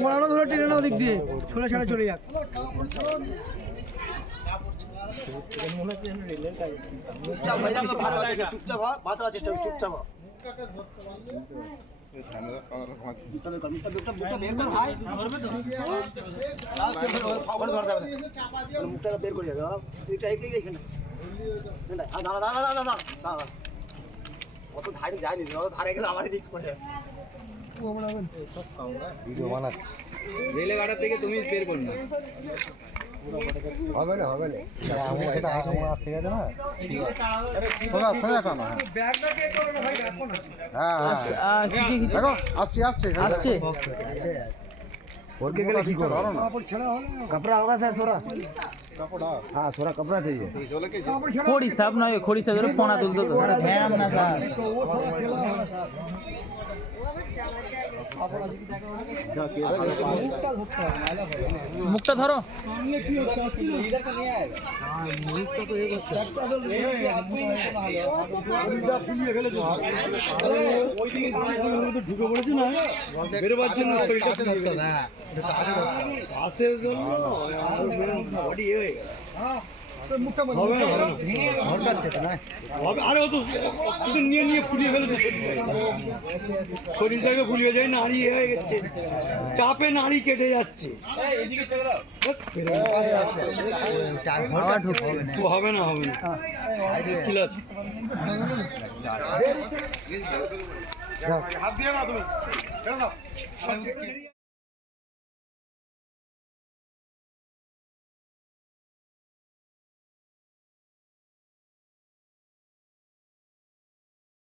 গোড়ানো ধরে টেনে নাও দিক দিয়ে ছোলা ছাড়া চলে যাক। মুখটা বের করে যাবে অত ধারে যায়নি, অত ধারে গেলে আমার রিস্ক পড়ে যাচ্ছে। ভিডিও বানাচ্ছি রেলে গাড়া থেকে, তুমি বের করো না। হবে না হবে না, সেটা আমার ঠিক আছে না। সোজা সোজা টানো। হ্যাঁ আসছে আসছে আসছে। और के लिए की करो ना, कपड़ा होगा सर थोड़ा, हाँ थोड़ा कपड़ा चाहिए। खोड़ी साहब ना, खोड़ी साहब फोना तुल दो ध्यान ना साहब। मुक्ता धरो ঢুকে পড়েছি না, বের পাচ্ছি না আসের জন্য বডি হয়ে মুখটা হবে না, হরকাচ্ছে তো না হবে। আরে ও তো অক্সিজেন নিয়ে নিয়ে ফুলিয়ে ফেলেছে শরীরটাকে, ফুলিয়ে যায়, নাড়ি হয়ে গেছে, চাপে নাড়ি কেটে যাচ্ছে। হবে না হবে না, মুশকিল আছে। হাত দিয়ে না তুমি